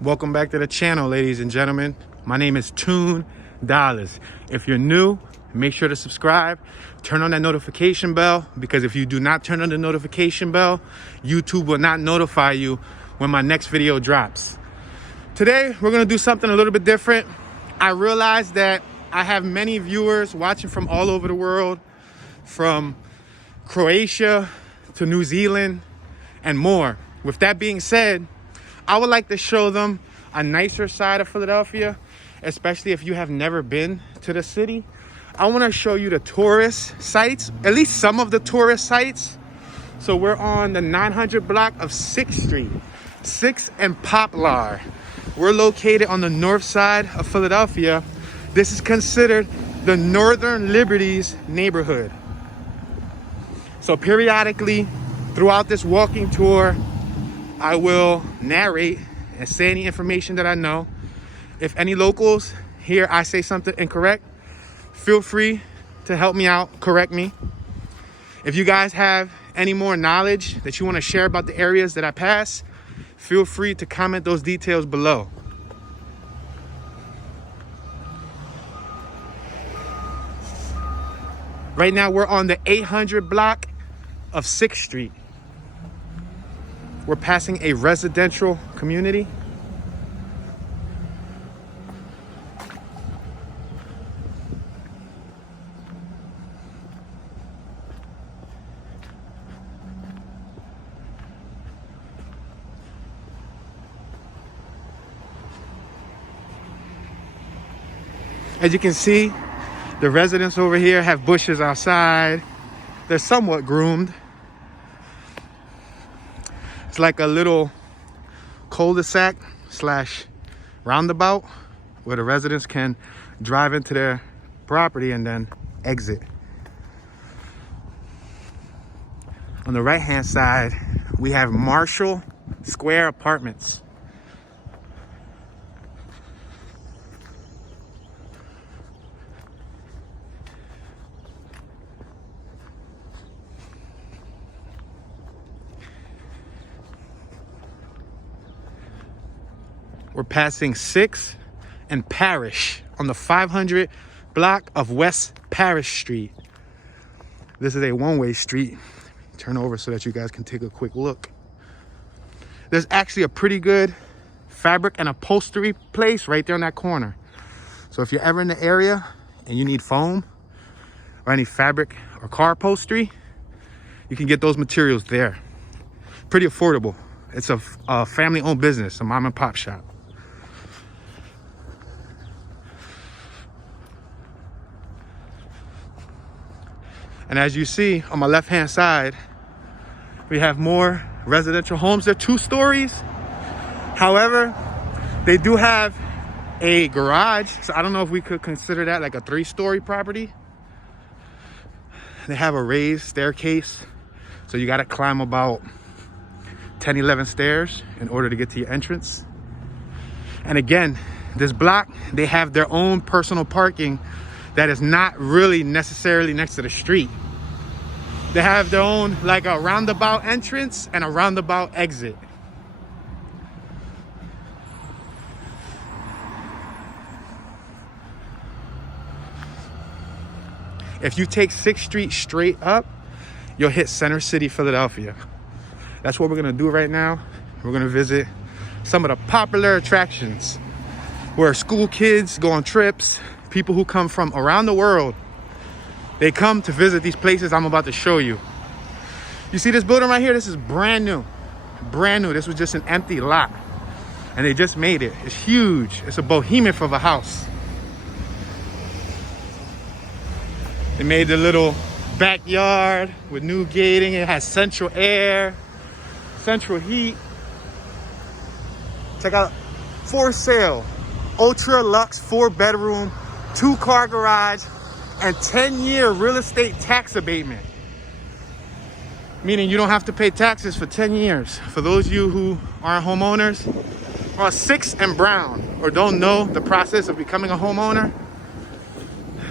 Welcome back to the channel, ladies and gentlemen. My name is Toon Dollars. If you're new, make sure to subscribe, turn on that notification bell, because if you do not turn on the notification bell, YouTube will not notify you when my next video drops. Today, we're gonna do something a little bit different. I realized that I have many viewers watching from all over the world, from Croatia to New Zealand and more. With that being said, I would like to show them a nicer side of Philadelphia, especially if you have never been to the city. I want to show you the tourist sites, at least some of the tourist sites. So we're on the 900 block of 6th Street, 6th and Poplar. We're located on the north side of Philadelphia. This is considered the Northern Liberties neighborhood. So periodically throughout this walking tour, I will narrate and say any information that I know. If any locals hear I say something incorrect, feel free to help me out, correct me. If you guys have any more knowledge that you want to share about the areas that I pass, feel free to comment those details below. Right now we're on the 800 block of 6th Street. We're passing a residential community. As you can see, the residents over here have bushes outside. They're somewhat groomed. It's like a little cul-de-sac slash roundabout where the residents can drive into their property and then exit. On the right hand side, we have Marshall Square Apartments. We're passing 6th and Parish on the 500 block of West Parish Street. This is a one-way street. Turn over so that you guys can take a quick look. There's actually a pretty good fabric and upholstery place right there in that corner. So if you're ever in the area and you need foam or any fabric or car upholstery, you can get those materials there. Pretty affordable. It's a family-owned business, a mom and pop shop. And as you see on my left hand side, we have more residential homes. They're 2 stories. However, they do have a garage. So I don't know if we could consider that like a 3-story property. They have a raised staircase. So you got to climb about 10, 11 stairs in order to get to your entrance. And again, this block, they have their own personal parking that is not really necessarily next to the street. They have their own, like a roundabout entrance and a roundabout exit. If you take 6th Street straight up, you'll hit Center City, Philadelphia. That's what we're gonna do right now. We're gonna visit some of the popular attractions where school kids go on trips. People who come from around the world, they come to visit these places I'm about to show you. You see this building right here? This is brand new. Brand new. This was just an empty lot. And they just made it. It's huge. It's a behemoth of a house. They made the little backyard with new gating. It has central air, central heat. Check out, for sale, ultra luxe 4-bedroom, 2-car garage, and 10-year real estate tax abatement. Meaning you don't have to pay taxes for 10 years. For those of you who aren't homeowners, or 6th and Brown, or don't know the process of becoming a homeowner,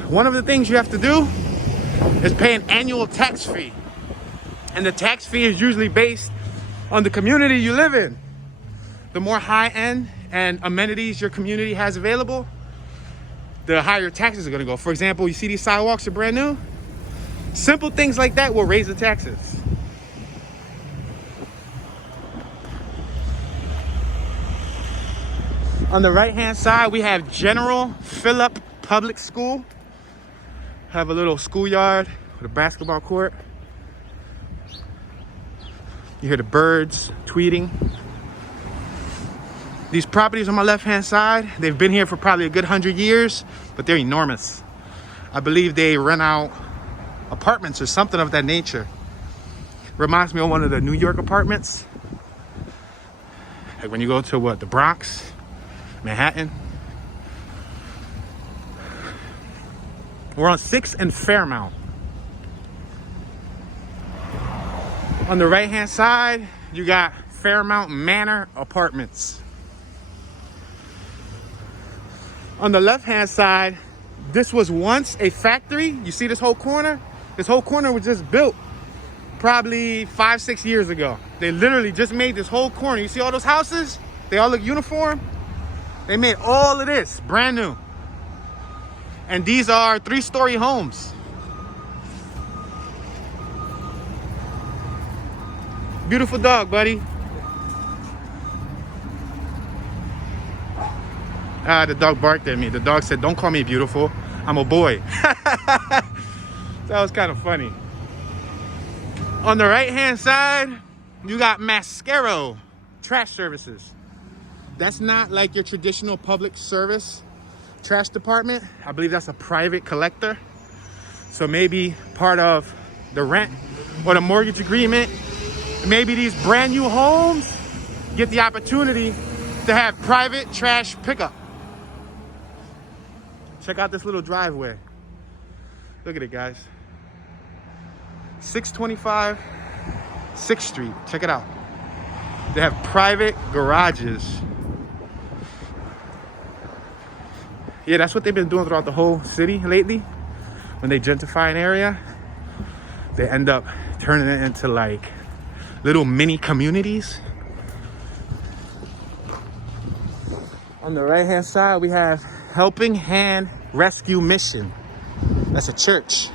one of the things you have to do is pay an annual tax fee. And the tax fee is usually based on the community you live in. The more high end and amenities your community has available, the higher taxes are going to go. For example, you see these sidewalks are brand new. Simple things like that will raise the taxes. On the right hand side, we have General Phillip Public School. Have a little schoolyard with a basketball court. You hear the birds tweeting. These properties on my left hand side, they've been here for probably a good 100 years, but they're enormous. I believe they rent out apartments or something of that nature. Reminds me of one of the New York apartments. Like when you go to what, the Bronx, Manhattan. We're on 6th and Fairmount. On the right hand side, you got Fairmount Manor Apartments. On the left hand side, this was once a factory. You see this whole corner? This whole corner was just built probably 5-6 years ago. They literally just made this whole corner. You see all those houses? They all look uniform. They made all of this brand new. And these are 3-story homes. Beautiful dog, buddy. The dog barked at me. The dog said, "Don't call me beautiful. I'm a boy." That was kind of funny. On the right-hand side, you got Mascaro Trash Services. That's not like your traditional public service trash department. I believe that's a private collector. So maybe part of the rent or the mortgage agreement, maybe these brand new homes get the opportunity to have private trash pickup. Check out this little driveway. Look at it, guys. 625 6th Street. Check it out. They have private garages. Yeah, that's what they've been doing throughout the whole city lately. When they gentrify an area, they end up turning it into like little mini communities. On the right hand side, we have Helping Hand Rescue Mission. That's a church.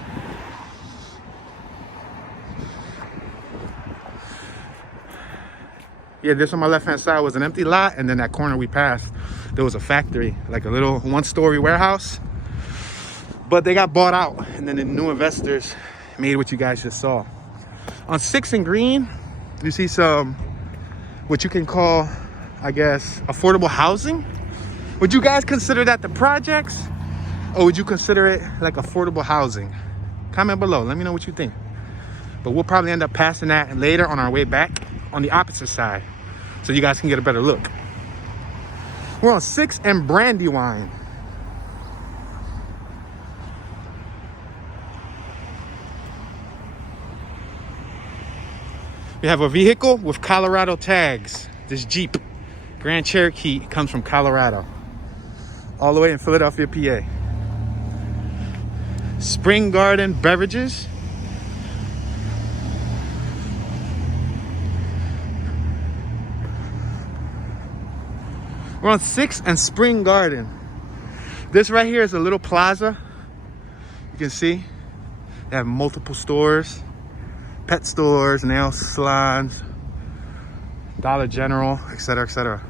Yeah, this on my left hand side was an empty lot, and then that corner we passed, there was a factory, like a little 1-story warehouse. But they got bought out, and then the new investors made what you guys just saw. On 6th and Green, you see some, what you can call, I guess, affordable housing. Would you guys consider that the projects, or would you consider it like affordable housing? Comment below, let me know what you think. But we'll probably end up passing that later on our way back on the opposite side, so you guys can get a better look. We're on 6th and Brandywine. We have a vehicle with Colorado tags. This Jeep Grand Cherokee comes from Colorado, all the way in Philadelphia, PA. Spring Garden Beverages. We're on 6th and Spring Garden. This right here is a little plaza. You can see they have multiple stores, pet stores, nail salons, Dollar General, etc., etc.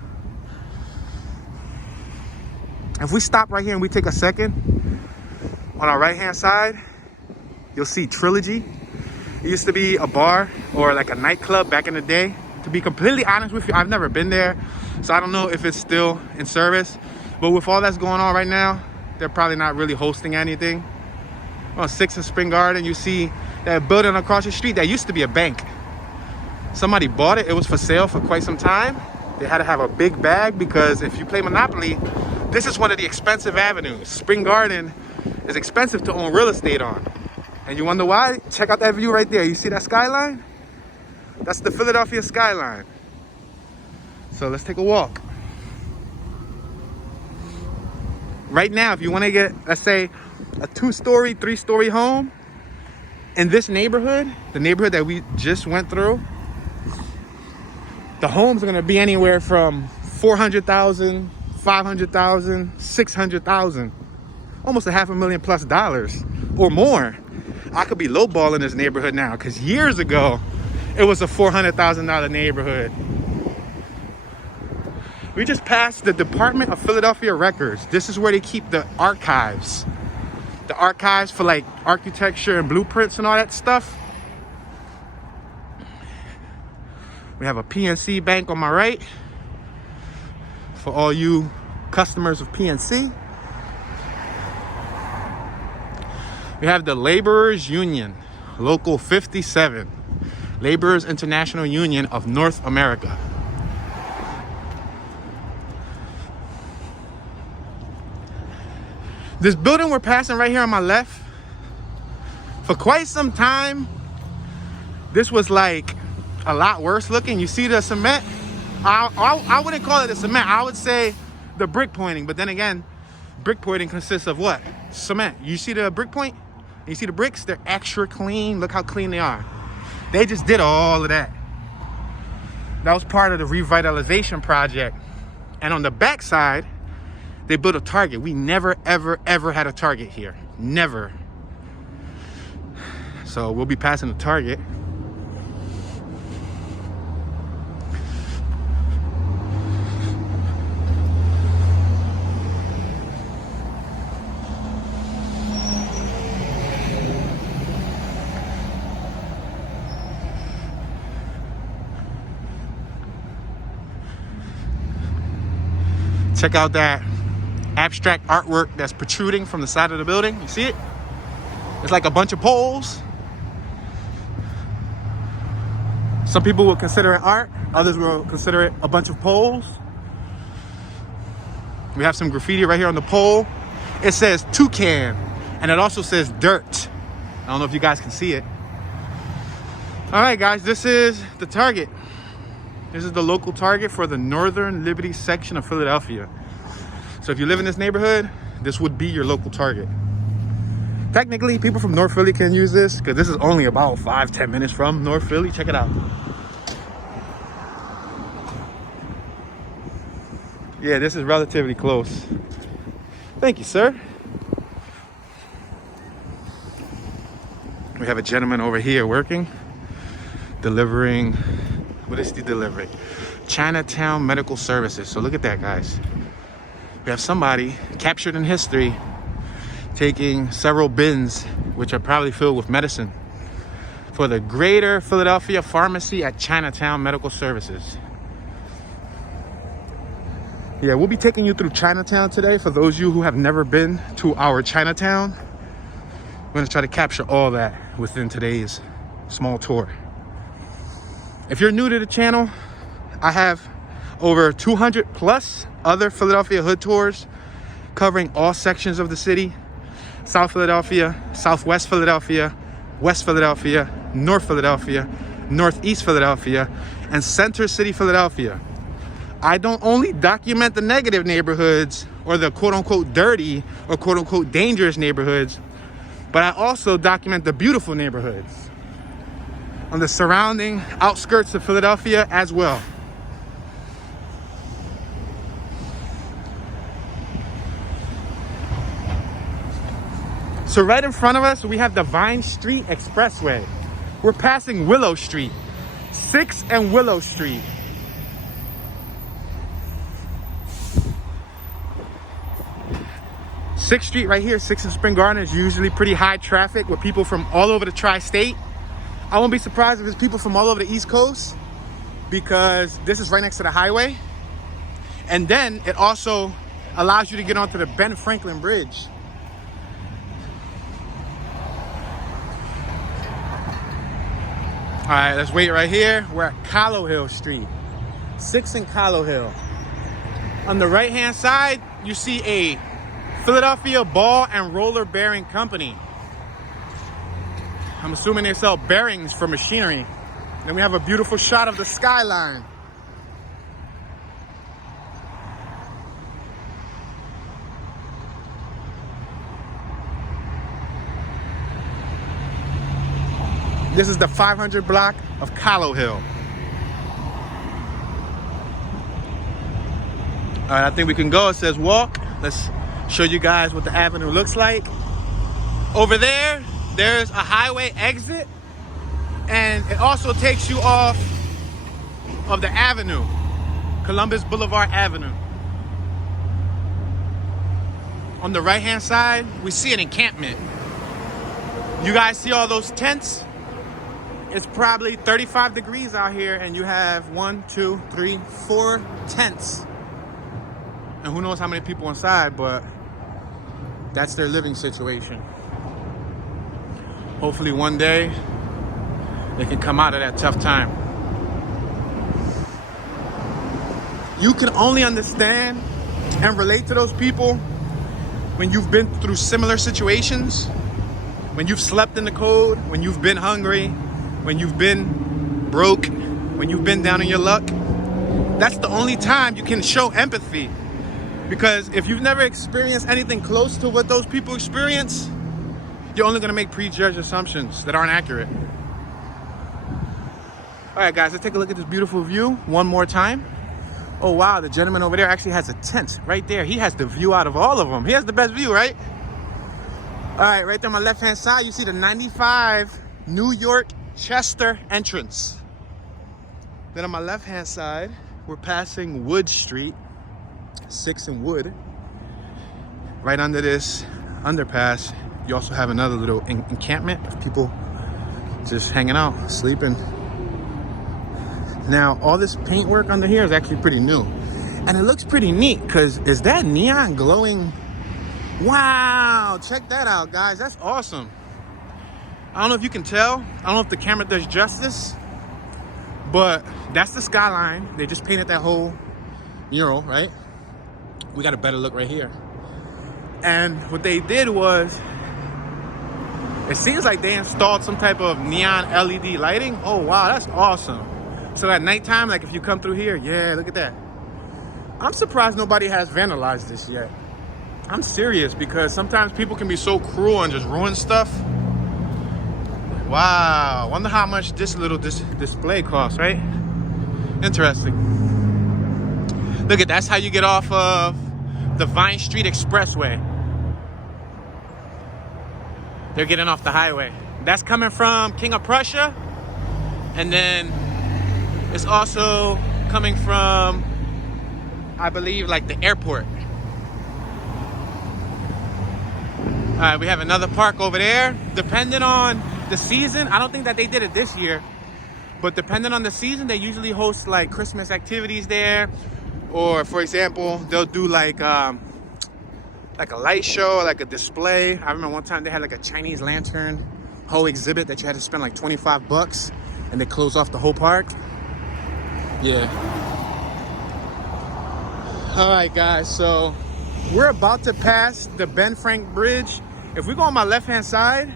If we stop right here and we take a second, on our right hand side, you'll see Trilogy. It used to be a bar or like a nightclub back in the day. To be completely honest with you, I've never been there, so I don't know if it's still in service. But with all that's going on right now, they're probably not really hosting anything. On 6th and Spring Garden, you see that building across the street that used to be a bank. Somebody bought it. It was for sale for quite some time. They had to have a big bag because if you play Monopoly, this is one of the expensive avenues. Spring Garden is expensive to own real estate on. And you wonder why? Check out that view right there. You see that skyline? That's the Philadelphia Skyline. So let's take a walk. Right now, if you want to get, let's say, a 2-story, 3-story home in this neighborhood, the neighborhood that we just went through, the homes are going to be anywhere from $400,000, $500,000, $600,000, almost $500,000+ or more. I could be lowballing this neighborhood now, because years ago it was a $400,000 neighborhood. We just passed the Department of Philadelphia Records. This is where they keep the archives. The archives for like architecture and blueprints and all that stuff. We have a Pnc Bank on my right for all you customers of Pnc. We have the Laborers Union, Local 57, Laborers International Union of North America. This building we're passing right here on my left, for quite some time, this was like a lot worse looking. You see the cement? I wouldn't call it the cement. I would say the brick pointing. But then again, brick pointing consists of what? Cement. You see the brick point? You see the bricks? They're extra clean. Look how clean they are. They just did all of that. That was part of the revitalization project. And on the back side, they built a Target. We never, ever, ever had a Target here. Never. So we'll be passing the Target. Check out that abstract artwork that's protruding from the side of the building. You see it? It's like a bunch of poles. Some people will consider it art. Others will consider it a bunch of poles. We have some graffiti right here on the pole. It says toucan, and it also says dirt. I don't know if you guys can see it. All right, guys, this is the Target. This is the local Target for the Northern Liberty section of Philadelphia. So if you live in this neighborhood, this would be your local Target. Technically, people from North Philly can use this because this is only about 5-10 minutes from North Philly. Check it out. Yeah, this is relatively close. Thank you, sir. We have a gentleman over here working, delivering. What is he delivering? Chinatown Medical Services. So look at that, guys. We have somebody captured in history taking several bins, which are probably filled with medicine, for the Greater Philadelphia Pharmacy at Chinatown Medical Services. Yeah, we'll be taking you through Chinatown today. For those of you who have never been to our Chinatown, we're going to try to capture all that within today's small tour. If you're new to the channel, I have over 200 plus other Philadelphia hood tours covering all sections of the city: South Philadelphia, Southwest Philadelphia, West Philadelphia, North Philadelphia, Northeast Philadelphia, and Center City Philadelphia. I don't only document the negative neighborhoods or the quote-unquote dirty or quote-unquote dangerous neighborhoods, but I also document the beautiful neighborhoods on the surrounding outskirts of Philadelphia as well. So right in front of us, we have the Vine Street Expressway. We're passing Willow Street, 6th and Willow Street. Sixth Street right here, 6th and Spring Garden, is usually pretty high traffic with people from all over the tri-state. I won't be surprised if there's people from all over the East Coast, because this is right next to the highway. And then it also allows you to get onto the Ben Franklin Bridge. All right, let's wait right here. We're at Callowhill Street, 6th and Callowhill. On the right-hand side, you see a Philadelphia Ball and Roller Bearing Company. I'm assuming they sell bearings for machinery. Then we have a beautiful shot of the skyline. This is the 500 block of Callowhill. All right, I think we can go. It says walk. Let's show you guys what the avenue looks like. Over there, there's a highway exit, and it also takes you off of the avenue, Columbus Boulevard Avenue. On the right-hand side, we see an encampment. You guys see all those tents? It's probably 35 degrees out here, and you have 1, 2, 3, 4 tents. And who knows how many people inside, but that's their living situation. Hopefully one day, they can come out of that tough time. You can only understand and relate to those people when you've been through similar situations, when you've slept in the cold, when you've been hungry, when you've been broke, when you've been down on your luck. That's the only time you can show empathy. Because if you've never experienced anything close to what those people experience, you're only gonna make prejudged assumptions that aren't accurate. All right, guys, let's take a look at this beautiful view one more time. Oh, wow, the gentleman over there actually has a tent right there. He has the view out of all of them. He has the best view, right? All right, right there on my left-hand side, you see the 95 New York Chester entrance. Then on my left-hand side, we're passing Wood Street, 6th and Wood. Right under this underpass, you also have another little encampment of people just hanging out, sleeping. Now, all this paintwork under here is actually pretty new. And it looks pretty neat, because is that neon glowing? Wow, check that out, guys. That's awesome. I don't know if you can tell. I don't know if the camera does justice, but that's the skyline. They just painted that whole mural, right? We got a better look right here. And what they did was, it seems like they installed some type of neon LED lighting. Oh, wow, that's awesome. So at nighttime, like if you come through here, yeah, look at that. I'm surprised nobody has vandalized this yet. I'm serious, because sometimes people can be so cruel and just ruin stuff. Wow, wonder how much this little display costs, right? Interesting. Look at that's how you get off of the Vine Street Expressway. They're getting off the highway. That's coming from King of Prussia, and then it's also coming from, I believe, like the airport. All right, we have another park over there. Depending on the season, I don't think that they did it this year, but depending on the season, they usually host like Christmas activities there. Or for example, they'll do like a light show, like a display. I remember one time they had like a Chinese lantern whole exhibit that you had to spend like 25 bucks, and they close off the whole park. Yeah. All right, guys, so we're about to pass the Ben Frank Bridge. If we go on my left-hand side,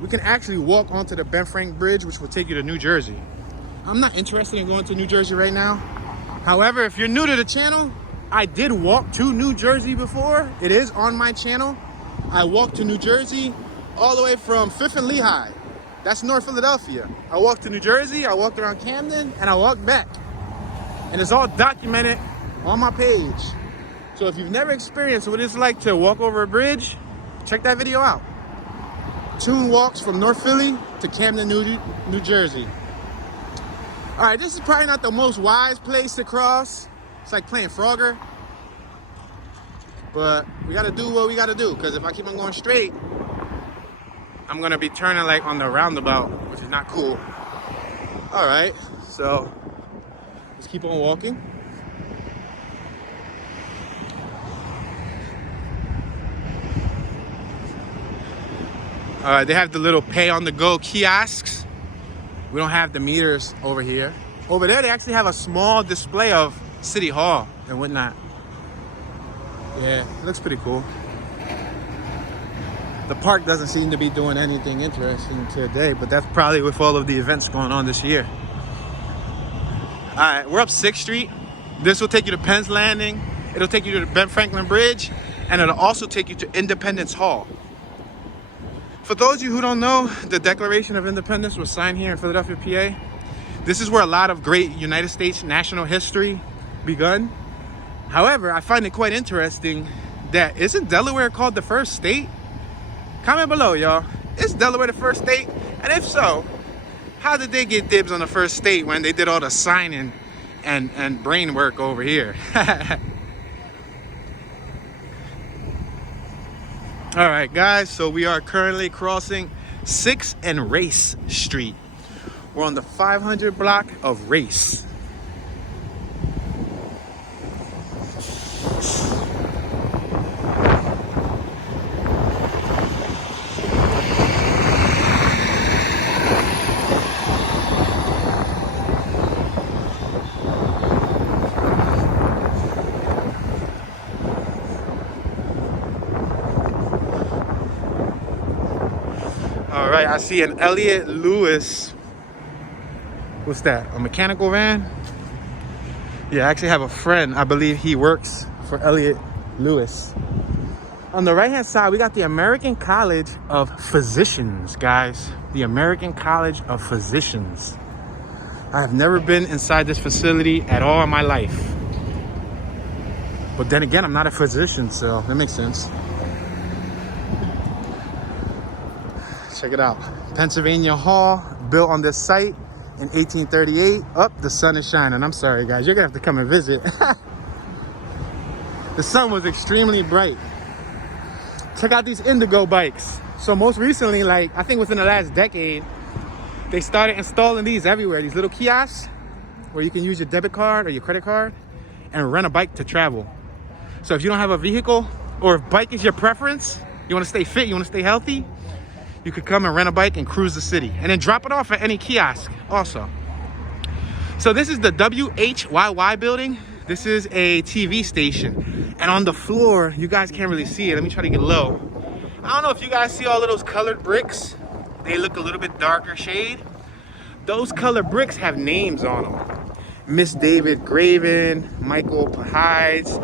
we can actually walk onto the Ben Frank Bridge, which will take you to New Jersey. I'm not interested in going to New Jersey right now. However, if you're new to the channel, I did walk to New Jersey before. It is on my channel. I walked to New Jersey all the way from 5th and Lehigh. That's North Philadelphia. I walked to New Jersey, I walked around Camden, and I walked back. And it's all documented on my page. So if you've never experienced what it's like to walk over a bridge, check that video out. Tune walks from North Philly to Camden, New Jersey. All right, this is probably not the most wise place to cross. It's like playing Frogger. But we gotta do what we gotta do, because if I keep on going straight, I'm gonna be turning like on the roundabout, which is not cool. All right, so let's keep on walking. All right, they have the little pay on the go kiosks. We don't have the meters over here. Over there, they actually have a small display of City Hall and whatnot. Yeah, it looks pretty cool. The park doesn't seem to be doing anything interesting today, but that's probably with all of the events going on this year. All right, we're up 6th Street. This will take you to Penn's Landing. It'll take you to the Ben Franklin Bridge, and it'll also take you to Independence Hall. For those of you who don't know, the Declaration of Independence was signed here in Philadelphia, PA. This is where a lot of great United States national history begun. However, I find it quite interesting that isn't Delaware called the first state? Comment below, y'all. Is Delaware the first state? And if so, how did they get dibs on the first state when they did all the signing and brain work over here? All right, guys, so we are currently crossing 6th and Race Street. We're on the 500 block of Race. All right, I see an Elliott Lewis. What's that? A mechanical van? Yeah, I actually have a friend. I believe he works for Elliott Lewis. On the right hand side, we got the American College of Physicians, guys. The American College of Physicians. I have never been inside this facility at all in my life. But then again, I'm not a physician, so that makes sense. Check it out. Pennsylvania Hall, built on this site in 1838. The sun is shining. I'm sorry, guys. You're gonna have to come and visit. The sun was extremely bright. Check out these Indigo bikes. So most recently, like I think within the last decade, they started installing these everywhere. These little kiosks where you can use your debit card or your credit card and rent a bike to travel. So if you don't have a vehicle, or if bike is your preference, you want to stay fit, you want to stay healthy, you could come and rent a bike and cruise the city and then drop it off at any kiosk also. So this is the WHYY building. This is a TV station. And on the floor, you guys can't really see it. Let me try to get low. I don't know if you guys see all of those colored bricks. They look a little bit darker shade. Those colored bricks have names on them. Miss David Graven, Michael Pahides,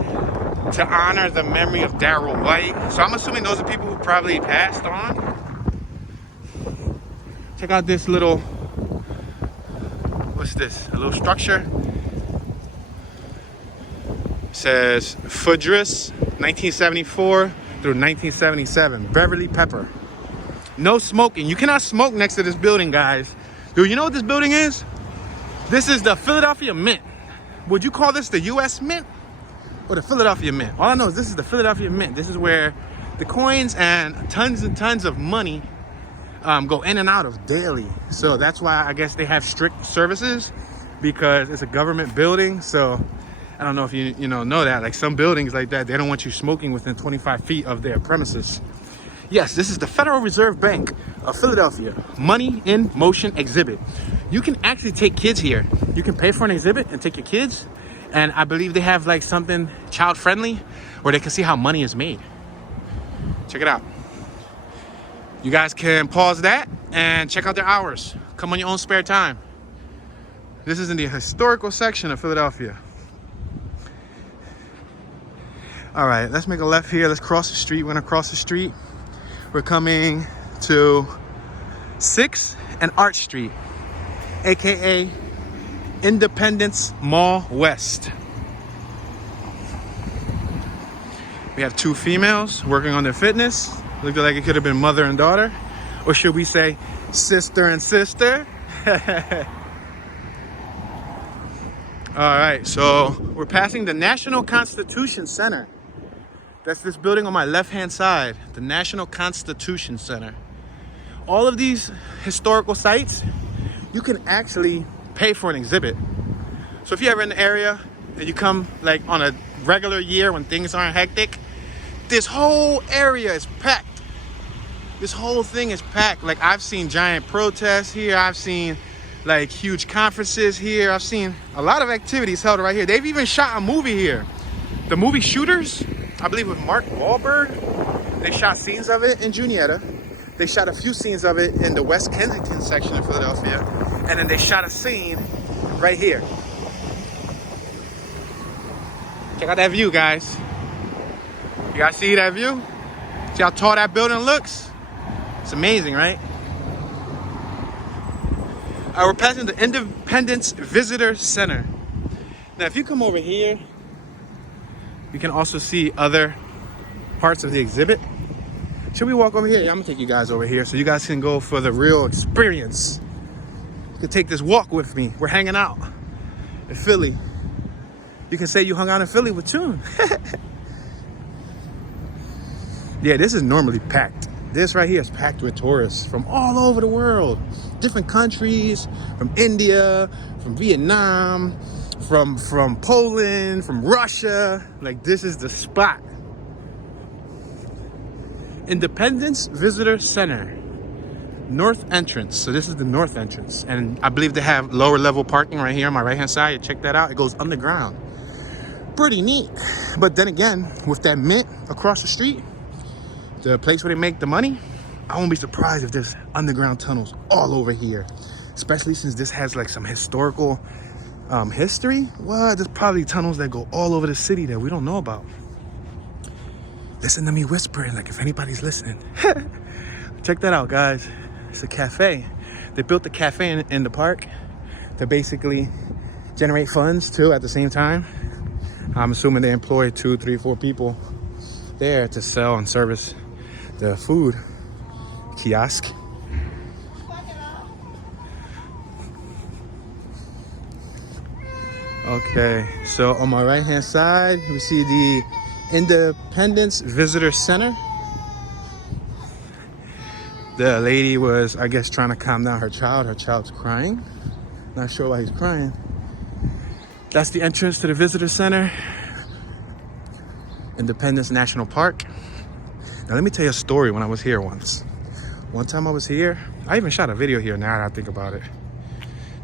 to honor the memory of Darrell White. So I'm assuming those are people who probably passed on. Check out this little, what's this? A little structure. It says Fudris, 1974 through 1977, Beverly Pepper. No smoking. You cannot smoke next to this building, guys. Dude, you know what this building is? This is the Philadelphia Mint. Would you call this the US Mint or the Philadelphia Mint? All I know is this is the Philadelphia Mint. This is where the coins and tons of money go in and out of daily. So that's why I guess they have strict services, because it's a government building. So I don't know if you know that, like some buildings like that, they don't want you smoking within 25 feet of their premises. Yes, this is the Federal Reserve Bank of Philadelphia Money in Motion exhibit. You can actually take kids here. You can pay for an exhibit and take your kids, and I believe they have like something child friendly where they can see how money is made. Check it out. You guys can pause that and check out their hours. Come on your own spare time. This is in the historical section of Philadelphia. All right, let's make a left here. Let's cross the street. We're gonna cross the street. We're coming to 6th and Arch Street, AKA Independence Mall West. We have two females working on their fitness. Looked like it could have been mother and daughter, or should we say sister and sister? All right, so we're passing the National Constitution Center. That's this building on my left-hand side, the National Constitution Center. All of these historical sites, you can actually pay for an exhibit. So if you're ever in the area and you come like on a regular year when things aren't hectic, this whole area is packed. This whole thing is packed. Like I've seen giant protests here. I've seen like huge conferences here. I've seen a lot of activities held right here. They've even shot a movie here. The movie Shooters, I believe with Mark Wahlberg. They shot scenes of it in Juniata. They shot a few scenes of it in the West Kensington section of Philadelphia. And then they shot a scene right here. Check out that view, guys. You guys see that view? See how tall that building looks? It's amazing, right? We're passing the Independence Visitor Center. Now, if you come over here, You can also see other parts of the exhibit. Should we walk over here? Yeah, I'm gonna take you guys over here so you guys can go for the real experience. You can take this walk with me. We're hanging out in Philly. You can say you hung out in Philly with Tune. Yeah, this is normally packed. This right here is packed with tourists from all over the world. Different countries, from India, from Vietnam, from Poland, from Russia. Like, this is the spot. Independence Visitor Center. North entrance. So this is the north entrance. And I believe they have lower level parking right here on my right hand side. Check that out. It goes underground. Pretty neat. But then again, with that mint across the street, the place where they make the money, I won't be surprised if there's underground tunnels all over here, especially since this has like some historical history. Well, there's probably tunnels that go all over the city that we don't know about. Listen to me whispering, like if anybody's listening. Check that out, guys. It's a cafe. They built the cafe in the park to basically generate funds too at the same time. I'm assuming they employ 2, 3, 4 people there to sell and service the food kiosk. Okay, so on my right hand side we see the Independence Visitor Center. The lady was, I guess, trying to calm down her child. Her child's crying. Not sure why he's crying. That's the entrance to the visitor center. Independence National Park. Now let me tell you a story when I was here once. One time I was here, I even shot a video here now that I think about it.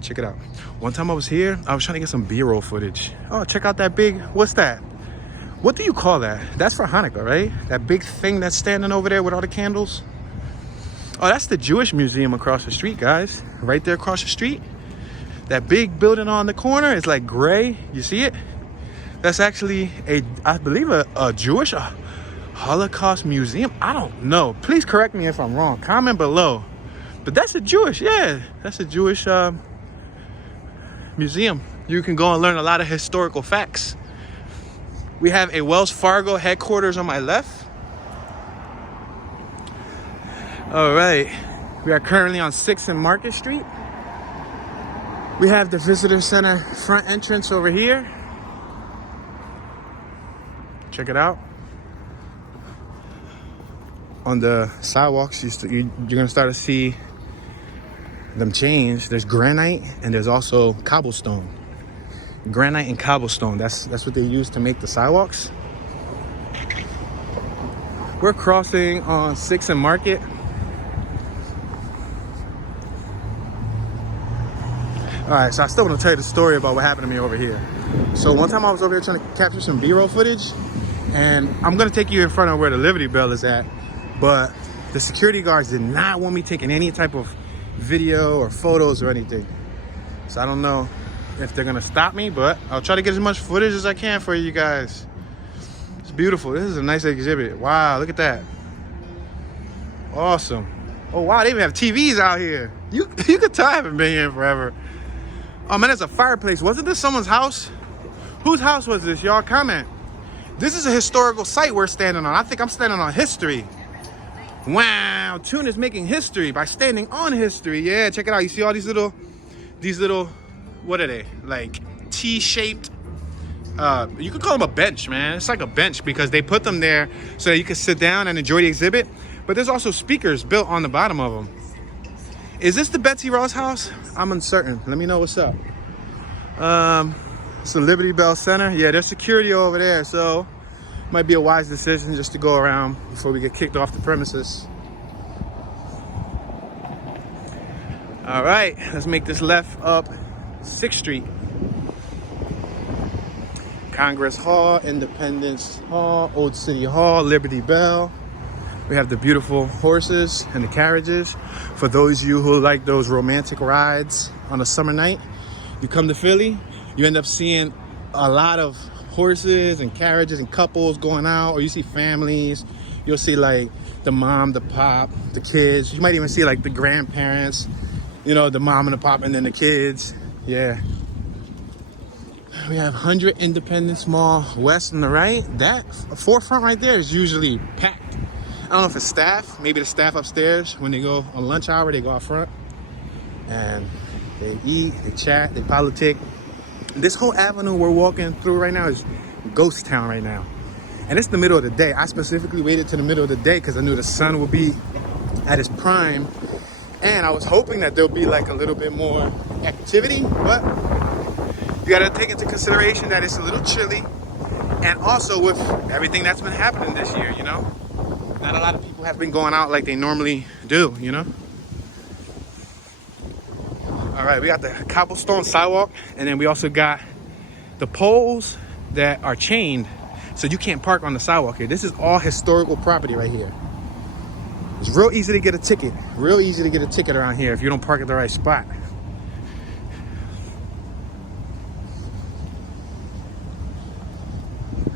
Check it out. One time I was here, I was trying to get some B-roll footage. Oh, check out that big, what's that? What do you call that? That's for Hanukkah, right? That big thing that's standing over there with all the candles. Oh, that's the Jewish museum across the street, guys. Right there across the street. That big building on the corner is like gray. You see it? That's actually I believe a Jewish Holocaust museum. I don't know. Please correct me if I'm wrong. Comment below. But that's a Jewish, yeah. That's a Jewish museum. You can go and learn a lot of historical facts. We have a Wells Fargo headquarters on my left. All right. We are currently on 6th and Market Street. We have the visitor center front entrance over here. Check it out. On the sidewalks, you're gonna start to see them change. There's granite and there's also cobblestone. Granite and cobblestone, that's what they use to make the sidewalks. We're crossing on 6th and Market. All right, so I still want to tell you the story about what happened to me over here. So one time I was over here trying to capture some B-roll footage, and I'm gonna take you in front of where the Liberty Bell is at, but the security guards did not want me taking any type of video or photos or anything. So I don't know if they're gonna stop me, but I'll try to get as much footage as I can for you guys. It's beautiful. This is a nice exhibit. Wow, look at that. Awesome. Oh wow, they even have TVs out here. You could tell I haven't been here forever. Oh man, there's a fireplace. Wasn't this someone's house? Whose house was this? Y'all comment. This is a historical site we're standing on. I think I'm standing on history. Wow, Tune is making history by standing on history. Yeah, check it out. You see all these little, what are they? Like T-shaped, you could call them a bench, man. It's like a bench because they put them there so that you can sit down and enjoy the exhibit. But there's also speakers built on the bottom of them. Is this the Betsy Ross house? I'm uncertain. Let me know what's up. It's the Liberty Bell Center. Yeah, there's security over there, so might be a wise decision just to go around before we get kicked off the premises. All right, let's make this left up 6th Street. Congress Hall, Independence Hall, Old City Hall, Liberty Bell. We have the beautiful horses and the carriages. For those of you who like those romantic rides on a summer night, you come to Philly, you end up seeing a lot of horses and carriages and couples going out, or you see families. You'll see like the mom, the pop, the kids. You might even see like the grandparents, you know, the mom and the pop and then the kids. Yeah. We have 100 Independence Mall West on the right. That forefront right there is usually packed. I don't know if it's staff. Maybe the staff upstairs, when they go on lunch hour, they go out front. And they eat, they chat, they politic. This whole avenue we're walking through right now is ghost town right now. And it's the middle of the day. I specifically waited to the middle of the day because I knew the sun would be at its prime. And I was hoping that there'll be like a little bit more activity, but you gotta take into consideration that it's a little chilly. And also with everything that's been happening this year, you know? Not a lot of people have been going out like they normally do, you know? All right, we got the cobblestone sidewalk, and then we also got the poles that are chained, so you can't park on the sidewalk here. This is all historical property right here. It's real easy to get a ticket. Real easy to get a ticket around here if you don't park at the right spot.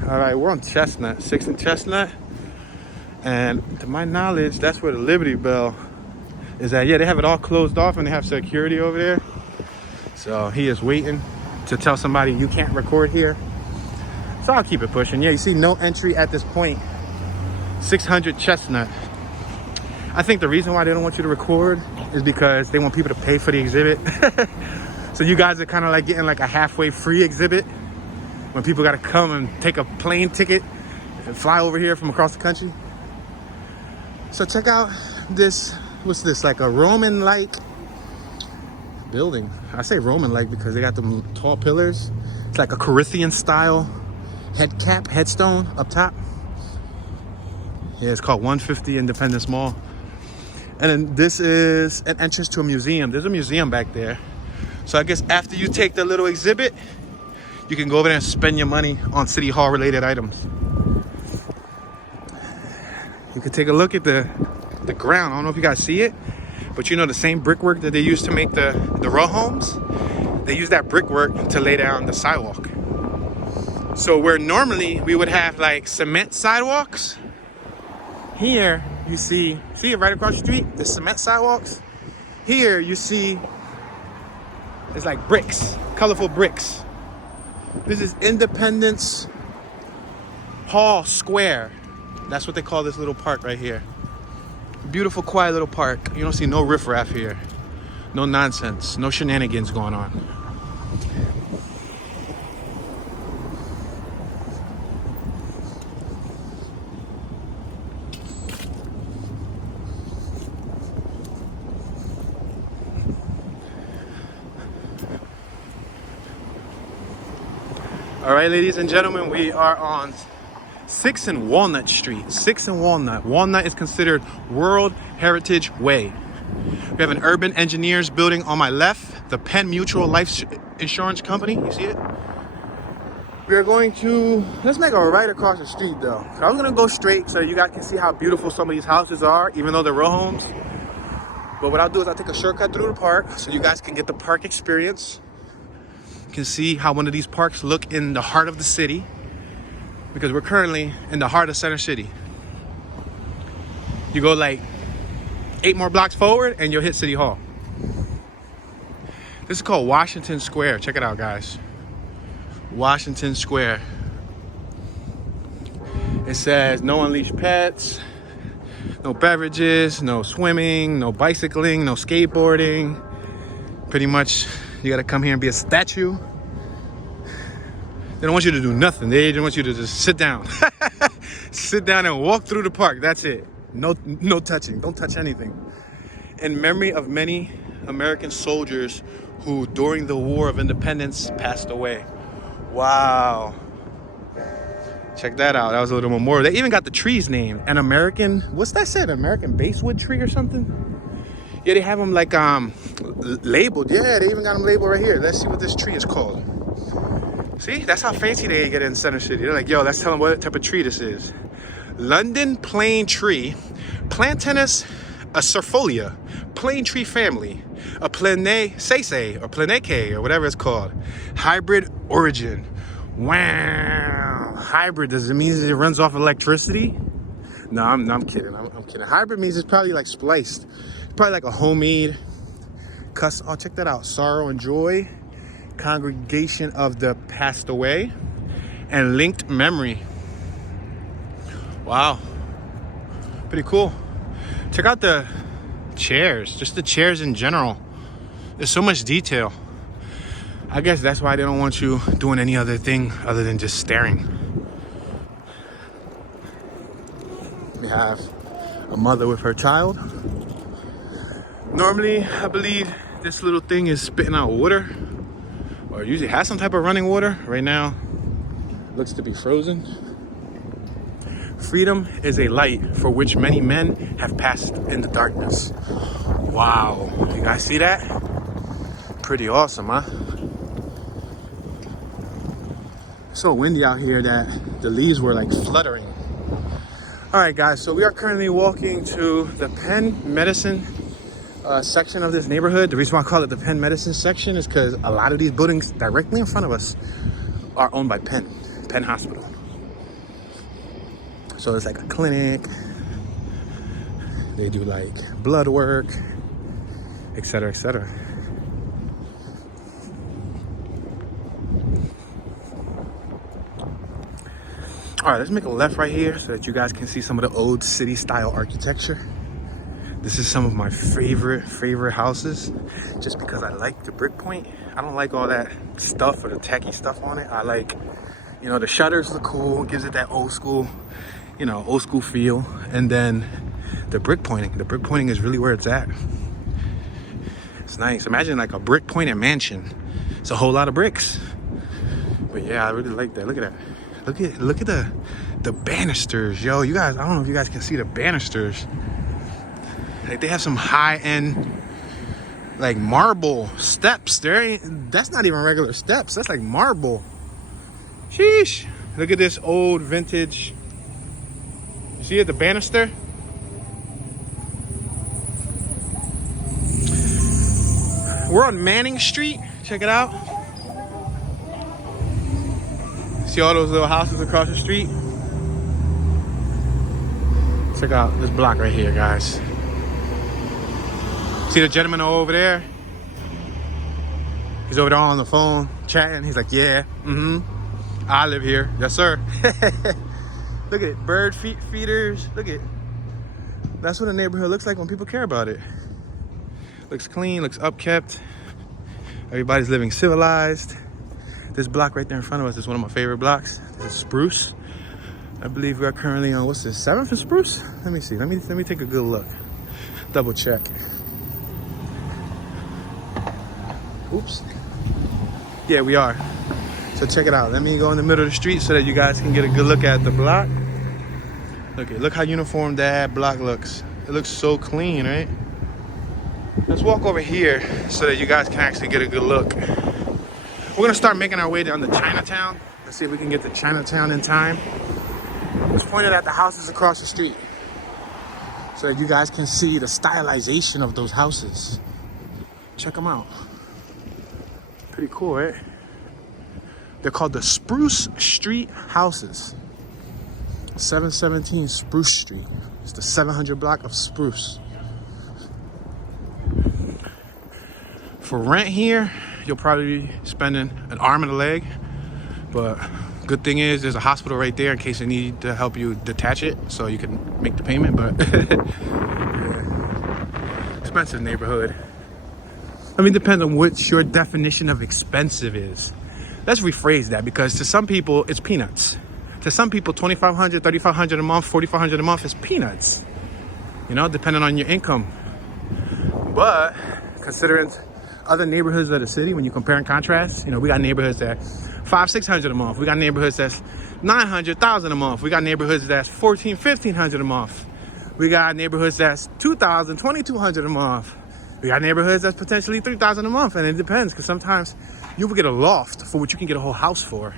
All right, we're on Chestnut, 6th and Chestnut. And to my knowledge, that's where the Liberty Bell is at. Yeah, they have it all closed off and they have security over there. So he is waiting to tell somebody you can't record here. So I'll keep it pushing. Yeah, you see no entry at this point. 600 Chestnut. I think the reason why they don't want you to record is because they want people to pay for the exhibit. So you guys are kind of like getting like a halfway free exhibit when people got to come and take a plane ticket and fly over here from across the country. So check out this, what's this, like a Roman-like building. I say Roman-like because they got them tall pillars. It's like a Corinthian style headstone up top. Yeah, it's called 150 Independence Mall. And then this is an entrance to a museum. There's a museum back there. So I guess after you take the little exhibit, you can go over there and spend your money on City Hall related items. You can take a look at the ground. I don't know if you guys see it, but you know the same brickwork that they use to make the row homes, they use that brickwork to lay down the sidewalk. So where normally we would have like cement sidewalks, here you see it right across the street, the cement sidewalks. Here you see it's like bricks, colorful bricks. This is Independence Hall Square. That's what they call this little park right here. Beautiful, quiet little park. You don't see no riffraff here. No nonsense. No shenanigans going on. All right, ladies and gentlemen, we are on 6th and Walnut Street. 6th and Walnut. Walnut is considered World Heritage Way. We have an Urban Engineers building on my left, the Penn Mutual Life Insurance Company. You see it? We are going to, let's make a right across the street though. I was gonna go straight so you guys can see how beautiful some of these houses are, even though they're row homes. But what I'll do is I'll take a shortcut through the park so you guys can get the park experience. You can see how one of these parks look in the heart of the city, because we're currently in the heart of Center City. You go like 8 more blocks forward and you'll hit City Hall. This is called Washington Square. Check it out, guys. Washington Square. It says no unleashed pets, no beverages, no swimming, no bicycling, no skateboarding. Pretty much you gotta come here and be a statue. They don't want you to do nothing. They just want you to just sit down. Sit down and walk through the park. That's it. No touching. Don't touch anything. In memory of many American soldiers who, during the War of Independence, passed away. Wow. Check that out. That was a little memorial. They even got the trees named. An American, what's that said? American basswood tree or something? Yeah, they have them like labeled. Yeah, they even got them labeled right here. Let's see what this tree is called. See, that's how fancy they get in Center City. They're like, yo, let's tell them what type of tree this is. London plane tree, Plantanus acerfolia, plane tree family, a Pnc or Pnc or whatever it's called. Hybrid origin. Wow. Hybrid, does it mean it runs off electricity? No, I'm kidding. I'm kidding. Hybrid means it's probably like spliced. It's probably like a homemade custom. Oh, check that out. Sorrow and joy. Congregation of the Passed Away, and Linked Memory. Wow, pretty cool. Check out the chairs, just the chairs in general. There's so much detail. I guess that's why they don't want you doing any other thing other than just staring. We have a mother with her child. Normally, I believe this little thing is spitting out water, or usually has some type of running water. Right now, looks to be frozen. Freedom is a light for which many men have passed in the darkness. Wow, you guys see that? Pretty awesome, huh? It's so windy out here that the leaves were like fluttering. All right, guys, so we are currently walking to the Penn Medicine section of this neighborhood. The reason why I call it the Penn Medicine section is because a lot of these buildings directly in front of us are owned by Penn Hospital. So it's like a clinic. They do like blood work, etc., etc. All right, let's make a left right here so that you guys can see some of the old city style architecture. This is some of my favorite houses, just because I like the brick point. I don't like all that stuff or the tacky stuff on it. I like, you know, the shutters look cool, gives it that old school, you know, old school feel. And then the brick pointing is really where it's at. It's nice. Imagine like a brick pointed mansion. It's a whole lot of bricks. But yeah, I really like that. Look at that. Look at the banisters, yo. You guys, I don't know if you guys can see the banisters. Like they have some high-end like marble steps. That's not even regular steps. That's like marble. Sheesh. Look at this old vintage. See it, the banister? We're on Manning Street. Check it out. See all those little houses across the street? Check out this block right here, guys. See the gentleman over there? He's over there on the phone chatting. He's like, yeah, I live here. Yes, sir. Look at it, bird feeders. Look at it. That's what a neighborhood looks like when people care about it. Looks clean, looks upkept. Everybody's living civilized. This block right there in front of us is one of my favorite blocks. This is Spruce. I believe we are currently on, what's this, 7th and Spruce? Let me see, let me take a good look. Double check. Oops. Yeah, we are. So check it out. Let me go in the middle of the street so that you guys can get a good look at the block. Look how uniform that block looks. It looks so clean, right? Let's walk over here so that you guys can actually get a good look. We're gonna start making our way down to Chinatown. Let's see if we can get to Chinatown in time. Let's point it at the houses across the street so that you guys can see the stylization of those houses. Check them out. Pretty cool, right? They're called the Spruce Street houses. 717 Spruce Street. It's the 700 block of Spruce. For rent here, you'll probably be spending an arm and a leg, but good thing is there's a hospital right there in case they need to help you detach it so you can make the payment. But yeah. Expensive neighborhood. I mean, depends on what your definition of expensive is. Let's rephrase that, because to some people it's peanuts. To some people, $2,500, $3,500 a month, $4,500 a month is peanuts, you know, depending on your income. But considering other neighborhoods of the city, when you compare and contrast, you know, we got neighborhoods that $500-600 a month. We got neighborhoods that's $900,000 a month. We got neighborhoods that's $1,400-1,500 a month. We got neighborhoods that's $2,000, $2,200 a month. We got neighborhoods that's potentially $3,000 a month, and it depends, because sometimes you will get a loft for what you can get a whole house for.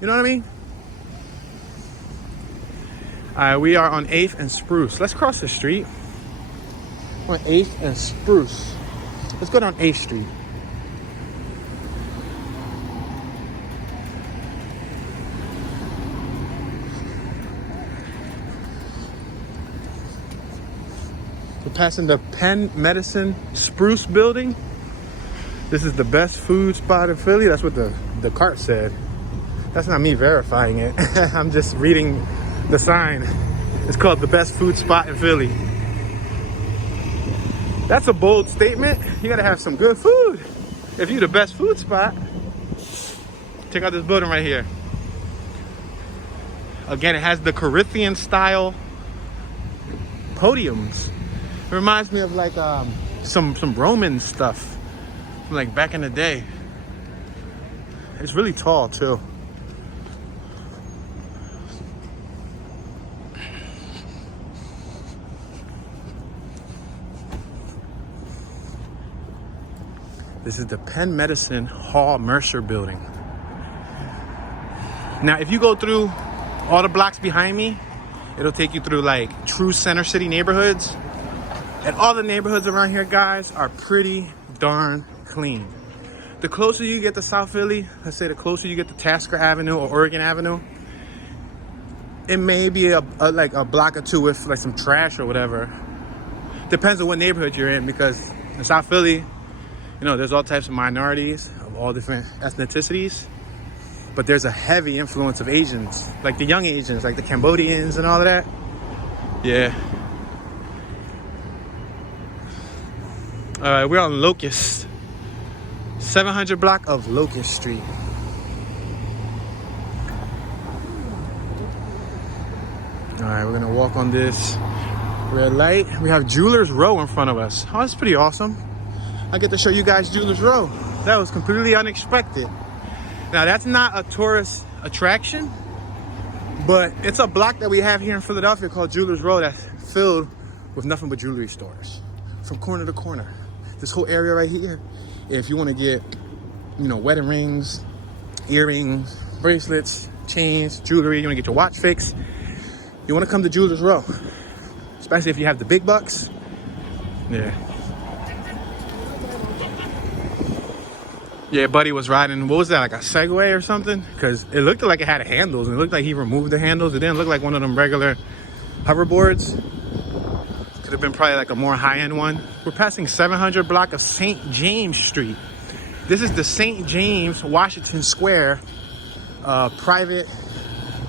You know what I mean? All right, we are on 8th and Spruce. Let's cross the street. We're on 8th and Spruce. Let's go down 8th Street. We're passing the Penn Medicine Spruce building. This is the best food spot in Philly. That's what the cart said. That's not me verifying it. I'm just reading the sign. It's called the best food spot in Philly. That's a bold statement. You gotta have some good food if you're the best food spot. Check out this building right here. Again, it has the Corinthian style podiums. It reminds me of like some Roman stuff from like back in the day. It's really tall too. This is the Penn Medicine Hall Mercer building. Now, if you go through all the blocks behind me, it'll take you through like true center city neighborhoods. And all the neighborhoods around here, guys, are pretty darn clean. The closer you get to South Philly, let's say the closer you get to Tasker Avenue or Oregon Avenue, it may be like a block or two with like some trash or whatever. Depends on what neighborhood you're in, because in South Philly, you know, there's all types of minorities of all different ethnicities, but there's a heavy influence of Asians, like the young Asians, like the Cambodians and all of that. Yeah. All right, we're on Locust, 700 block of Locust Street. All right, we're gonna walk on this red light. We have Jewelers Row in front of us. Oh, that's pretty awesome. I get to show you guys Jewelers Row. That was completely unexpected. Now, that's not a tourist attraction, but it's a block that we have here in Philadelphia called Jewelers Row that's filled with nothing but jewelry stores from corner to corner. This whole area right here, if you want to get, you know, wedding rings, earrings, bracelets, chains, jewelry, you want to get your watch fixed, you want to come to Jewelers Row, especially if you have the big bucks. Yeah. Yeah, buddy was riding, what was that, like a Segway or something? Because it looked like it had handles, and it looked like he removed the handles. It didn't look like one of them regular hoverboards. Could have been probably like a more high-end one. We're passing 700 block of St. James Street. This is the St. James Washington Square private,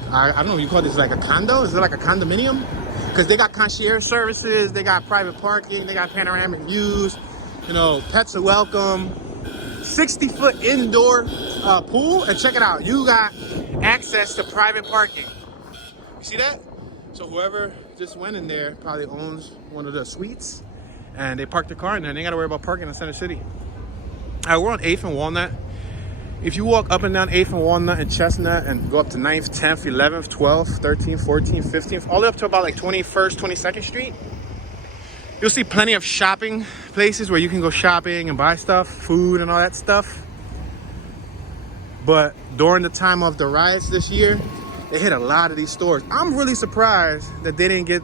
I don't know if you call this like a condo. Is it like a condominium? Because they got concierge services, they got private parking, they got panoramic views, you know, pets are welcome. 60-foot indoor pool, and check it out, you got access to private parking. You see that? So whoever just went in there probably owns one of the suites, and they parked their car in there, and they got to worry about parking in Center City. All right, we're on 8th and Walnut. If you walk up and down 8th and Walnut and Chestnut and go up to 9th, 10th, 11th, 12th, 13th, 14th, 15th, all the way up to about like 21st, 22nd Street, you'll see plenty of shopping places where you can go shopping and buy stuff, food and all that stuff. But during the time of the riots this year, they hit a lot of these stores. I'm really surprised that they didn't get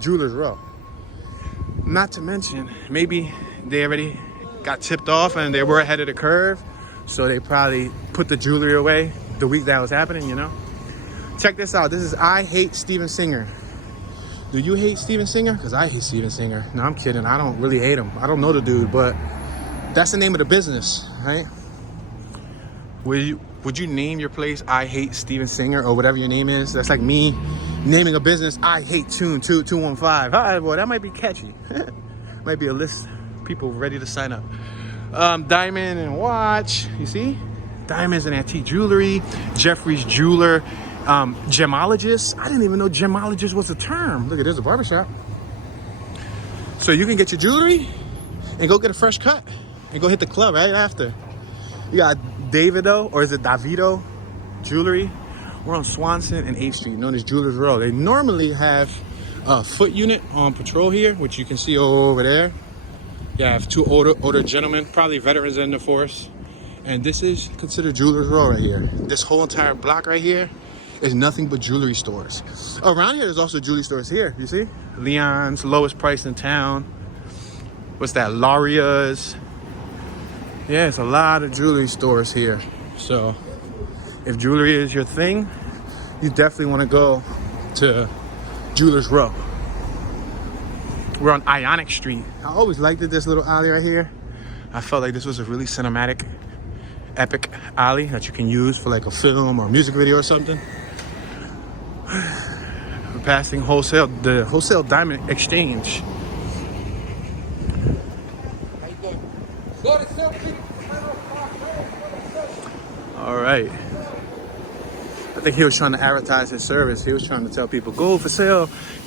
Jewelers Row. Not to mention, maybe they already got tipped off and they were ahead of the curve, so they probably put the jewelry away the week that was happening, you know? Check this out. This is I Hate Steven Singer. Do you hate Steven Singer? Because I hate Steven Singer. No, I'm kidding. I don't really hate him. I don't know the dude, but that's the name of the business, right? Would you name your place I Hate Steven Singer or whatever your name is? That's like me naming a business I Hate Tune 2215. All right, boy, that might be catchy. Might be a list of people ready to sign up. Diamond and watch, you see? Diamonds and antique jewelry. Jeffrey's Jeweler. Gemologist. I didn't even know gemologist was a term. Look, there's a barbershop. So you can get your jewelry and go get a fresh cut and go hit the club right after. You got Davido, or is it Davido Jewelry. We're on Swanson and 8th Street, known as Jewelers Row. They normally have a foot unit on patrol here, which you can see over there. You have two older gentlemen, probably veterans in the force. And this is considered Jewelers Row right here. This whole entire block right here is nothing but jewelry stores. Around here, there's also jewelry stores here, you see? Leon's, lowest price in town. What's that, Laria's. Yeah, it's a lot of jewelry stores here. So if jewelry is your thing, you definitely want to go to Jewelers Row. We're on Ionic Street. I always liked this little alley right here. I felt like this was a really cinematic, epic alley that you can use for like a film or a music video or something. We're passing the Wholesale Diamond Exchange. All right. I think he was trying to advertise his service. He was trying to tell people gold for sale.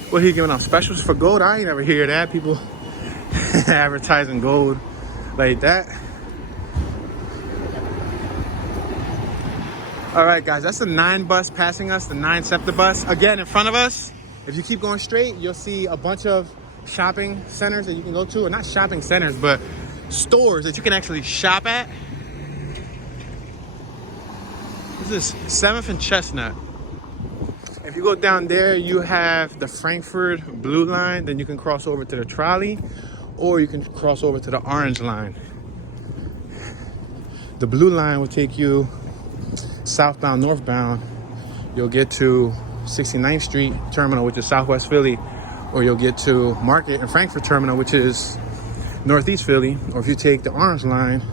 What, he giving out specials for gold? I ain't never hear that. People advertising gold like that. All right, guys, that's the 9 bus passing us, the 9 SEPTA bus. Again, in front of us, if you keep going straight, you'll see a bunch of shopping centers that you can go to. Or not shopping centers, but stores that you can actually shop at. This is 7th and Chestnut. If you go down there, you have the Frankfurt Blue Line. Then you can cross over to the trolley, or you can cross over to the Orange Line. The Blue Line will take you southbound, northbound. You'll get to 69th Street Terminal, which is Southwest Philly, or you'll get to Market and Frankfurt Terminal, which is Northeast Philly. Or if you take the Orange Line,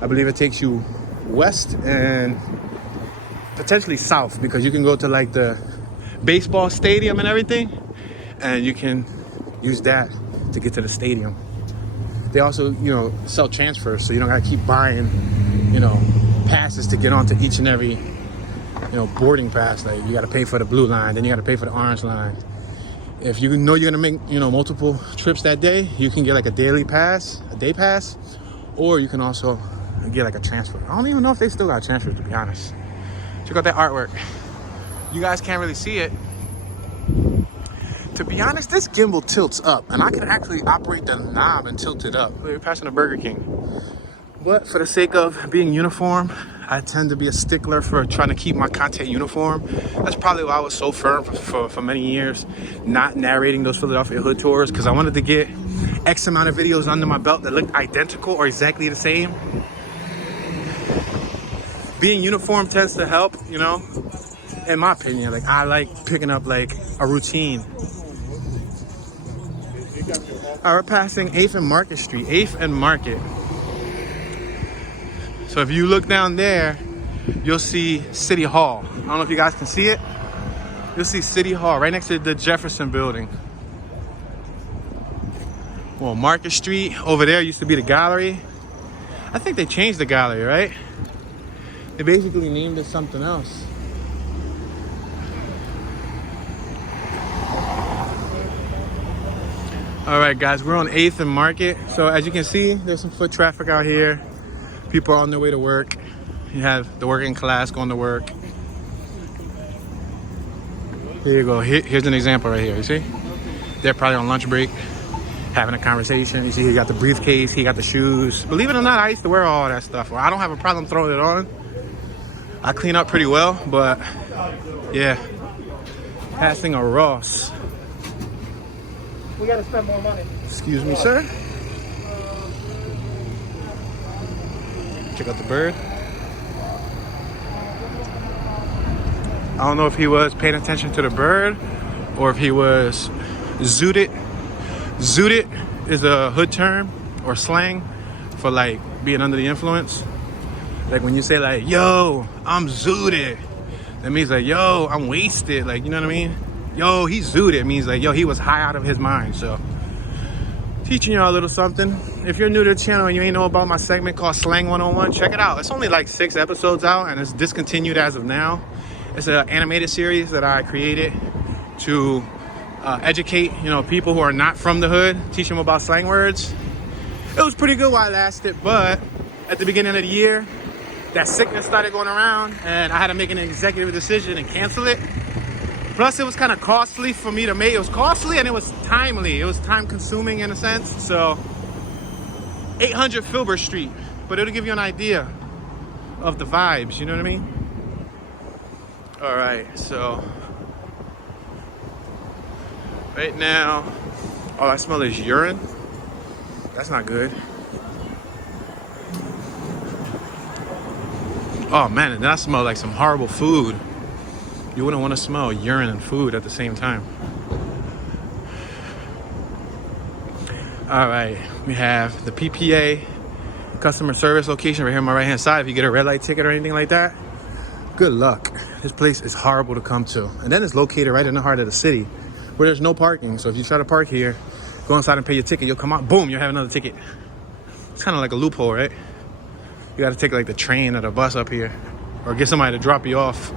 I believe it takes you west and potentially south, because you can go to like the baseball stadium and everything, and you can use that to get to the stadium. They also, sell transfers, so you don't gotta keep buying, passes to get onto each and every, boarding pass. Like, you gotta pay for the Blue Line, then you gotta pay for the Orange Line. If you know you're gonna make, multiple trips that day, you can get like a daily pass, a day pass, or you can also get like a transfer. I don't even know if they still got transfers, to be honest. Check out that artwork. You guys can't really see it. To be honest, this gimbal tilts up, and I can actually operate the knob and tilt it up. We're passing a Burger King. But for the sake of being uniform, I tend to be a stickler for trying to keep my content uniform. That's probably why I was so firm for many years not narrating those Philadelphia hood tours, because I wanted to get X amount of videos under my belt that looked identical or exactly the same. Being uniform tends to help, in my opinion. Like, I like picking up like a routine. All right, we're passing 8th and Market Street, 8th and Market. So if you look down there, you'll see City Hall. I don't know if you guys can see it. You'll see City Hall right next to the Jefferson Building. Well, Market Street, over there used to be the gallery. I think they changed the gallery, right? They basically named it something else. All right, guys, we're on 8th and Market. So as you can see, there's some foot traffic out here. People are on their way to work. You have the working class going to work. Here you go. Here's an example right here. You see? They're probably on lunch break, having a conversation. You see, he got the briefcase, he got the shoes. Believe it or not, I used to wear all that stuff. Well, I don't have a problem throwing it on. I clean up pretty well, but yeah. Passing a Ross. We gotta spend more money. Excuse me, sir. Check out the bird. I don't know if he was paying attention to the bird or if he was zooted. Zooted is a hood term or slang for like being under the influence. Like when you say like, yo, I'm zooted, that means like, yo, I'm wasted. Like, you know what I mean? Yo, he's zooted. It means like, yo, he was high out of his mind. So teaching y'all a little something. If you're new to the channel and you ain't know about my segment called Slang 101, check it out. It's only like 6 episodes out and it's discontinued as of now. It's an animated series that I created to educate, people who are not from the hood, teach them about slang words. It was pretty good while it lasted, but at the beginning of the year, that sickness started going around and I had to make an executive decision and cancel it. Plus, it was kind of costly for me to make. It was costly and it was timely. It was time consuming in a sense. So 800 Filbert Street, but it'll give you an idea of the vibes, you know what I mean? All right, so right now, all I smell is urine. That's not good. Oh man, and that smell like some horrible food. You wouldn't want to smell urine and food at the same time. All right, we have the PPA customer service location right here on my right hand side. If you get a red light ticket or anything like that, good luck. This place is horrible to come to. And then it's located right in the heart of the city where there's no parking. So if you try to park here, go inside and pay your ticket, you'll come out, boom, you'll have another ticket. It's kind of like a loophole, right? You got to take like the train or the bus up here or get somebody to drop you off.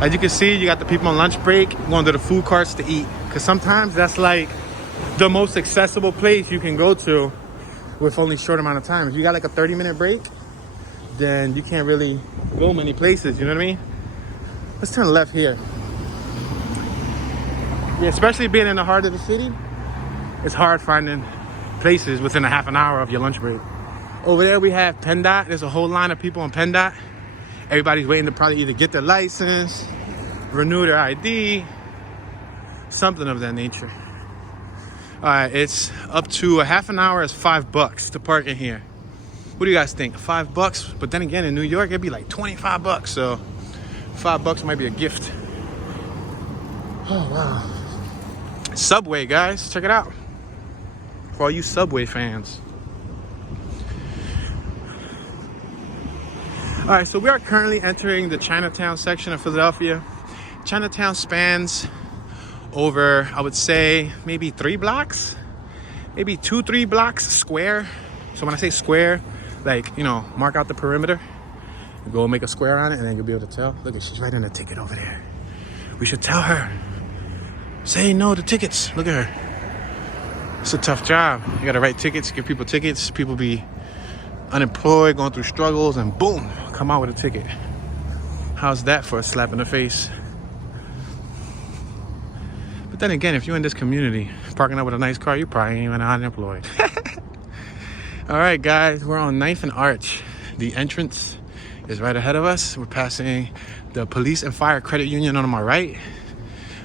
As you can see, you got the people on lunch break going to the food carts to eat. Because sometimes that's like the most accessible place you can go to with only short amount of time. If you got like a 30-minute break, then you can't really go many places, you know what I mean? Let's turn left here. Yeah, especially being in the heart of the city, it's hard finding places within a half an hour of your lunch break. Over there we have Penndot. There's a whole line of people on Penndot. Everybody's waiting to probably either get their license, renew their ID, something of that nature. All right, it's up to a half an hour. It's $5 to park in here. What do you guys think? $5? But then again, in New York, it'd be like $25. So $5 might be a gift. Oh, wow. Subway, guys, check it out. For all you Subway fans. All right, so we are currently entering the Chinatown section of Philadelphia. Chinatown spans over, I would say, maybe 3 blocks, maybe 2-3 blocks square. So when I say square, like, you know, mark out the perimeter, go make a square on it, and then you'll be able to tell. Look, she's writing a ticket over there. We should tell her. Say no to tickets. Look at her. It's a tough job. You gotta write tickets, give people tickets. People be unemployed, going through struggles, and boom, come out with a ticket. How's that for a slap in the face? But then again, if you're in this community, parking up with a nice car, you probably ain't even unemployed. All right, guys, we're on 9th and Arch. The entrance is right ahead of us. We're passing the Police and Fire Credit Union on my right.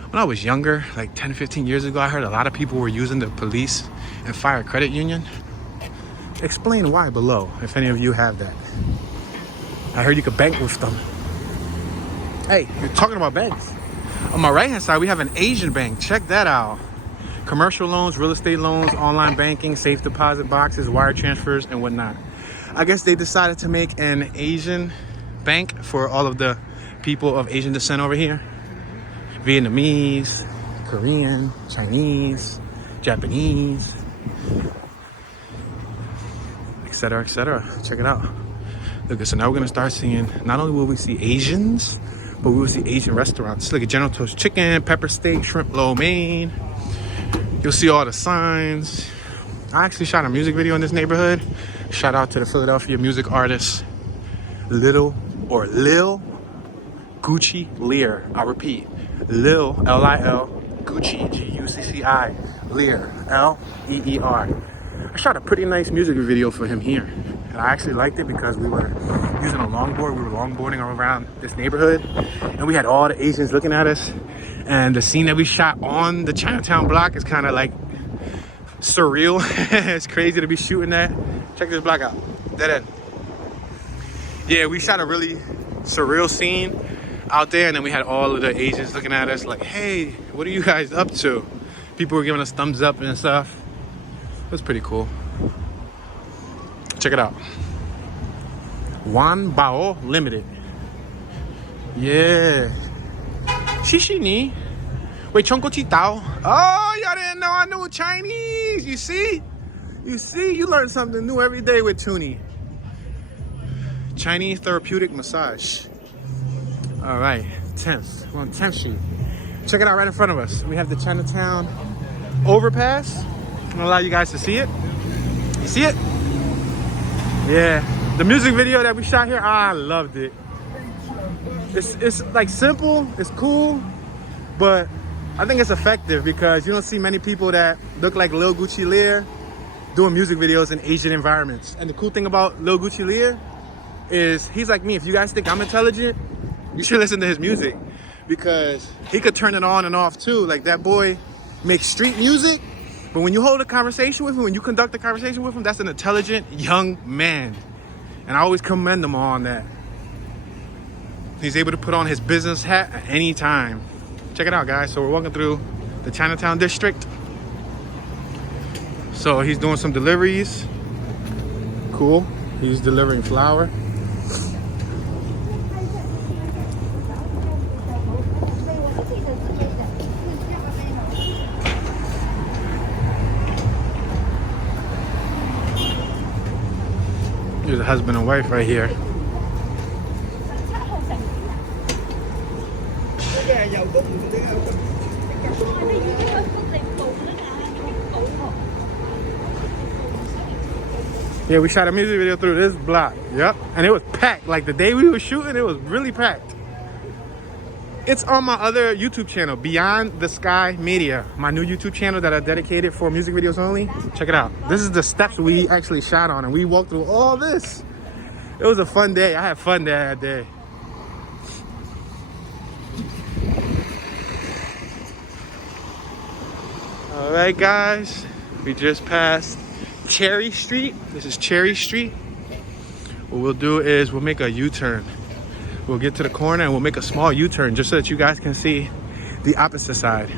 When I was younger, like 10, 15 years ago, I heard a lot of people were using the Police and Fire Credit Union. Explain why below, if any of you have that. I heard you could bank with them. Hey, you're talking about banks. On my right hand side, we have an Asian bank. Check that out. Commercial loans, real estate loans, online banking, safe deposit boxes, wire transfers, and whatnot. I guess they decided to make an Asian bank for all of the people of Asian descent over here. Vietnamese, Korean, Chinese, Japanese, etc., etc. Check it out. Look, so now we're gonna start seeing, not only will we see Asians, but we will see Asian restaurants. Look at General Tso's Chicken, Pepper Steak, Shrimp Lo Mein. You'll see all the signs. I actually shot a music video in this neighborhood. Shout out to the Philadelphia music artist, Lil Gucci Lear. I'll repeat, Lil, L-I-L, Gucci, G-U-C-C-I, Lear, L-E-E-R. I shot a pretty nice music video for him here. And I actually liked it because we were using a longboard. We were longboarding around this neighborhood. And we had all the Asians looking at us. And the scene that we shot on the Chinatown block is kind of like surreal. It's crazy to be shooting that. Check this block out. Dead end. Yeah, we shot a really surreal scene out there. And then we had all of the Asians looking at us like, hey, what are you guys up to? People were giving us thumbs up and stuff. It was pretty cool. Check it out. Wan Bao Limited. Yeah. Shishi ni. Wait, Chonko Chi Tao. Oh, y'all didn't know I knew Chinese. You see? You see? You learn something new every day with Toonie. Chinese Therapeutic Massage. All right. 10th. We're on 10th Street. Check it out right in front of us. We have the Chinatown Overpass. I'm gonna allow you guys to see it. You see it? Yeah. The music video that we shot here, I loved it. It's like simple, it's cool, but I think it's effective because you don't see many people that look like Lil Gucci Lear doing music videos in Asian environments. And the cool thing about Lil Gucci Lear is he's like me. If you guys think I'm intelligent, you should listen to his music because he could turn it on and off too. Like that boy makes street music, but when you hold a conversation with him, when you conduct a conversation with him, that's an intelligent young man. And I always commend him on that. He's able to put on his business hat at any time. Check it out, guys. So we're walking through the Chinatown District. So he's doing some deliveries. Cool. He's delivering flour. There's a husband and wife right here. Yeah, we shot a music video through this block. Yep. And it was packed. Like the day we were shooting, it was really packed. It's on my other YouTube channel, Beyond the Sky Media. My new YouTube channel that I dedicated for music videos only. Check it out. This is the steps we actually shot on, and we walked through all this. It was a fun day. I had fun that day. All right, guys. We just passed Cherry Street. This is Cherry Street. What we'll do is we'll make a U-turn. We'll get to the corner and we'll make a small U-turn just so that you guys can see the opposite side.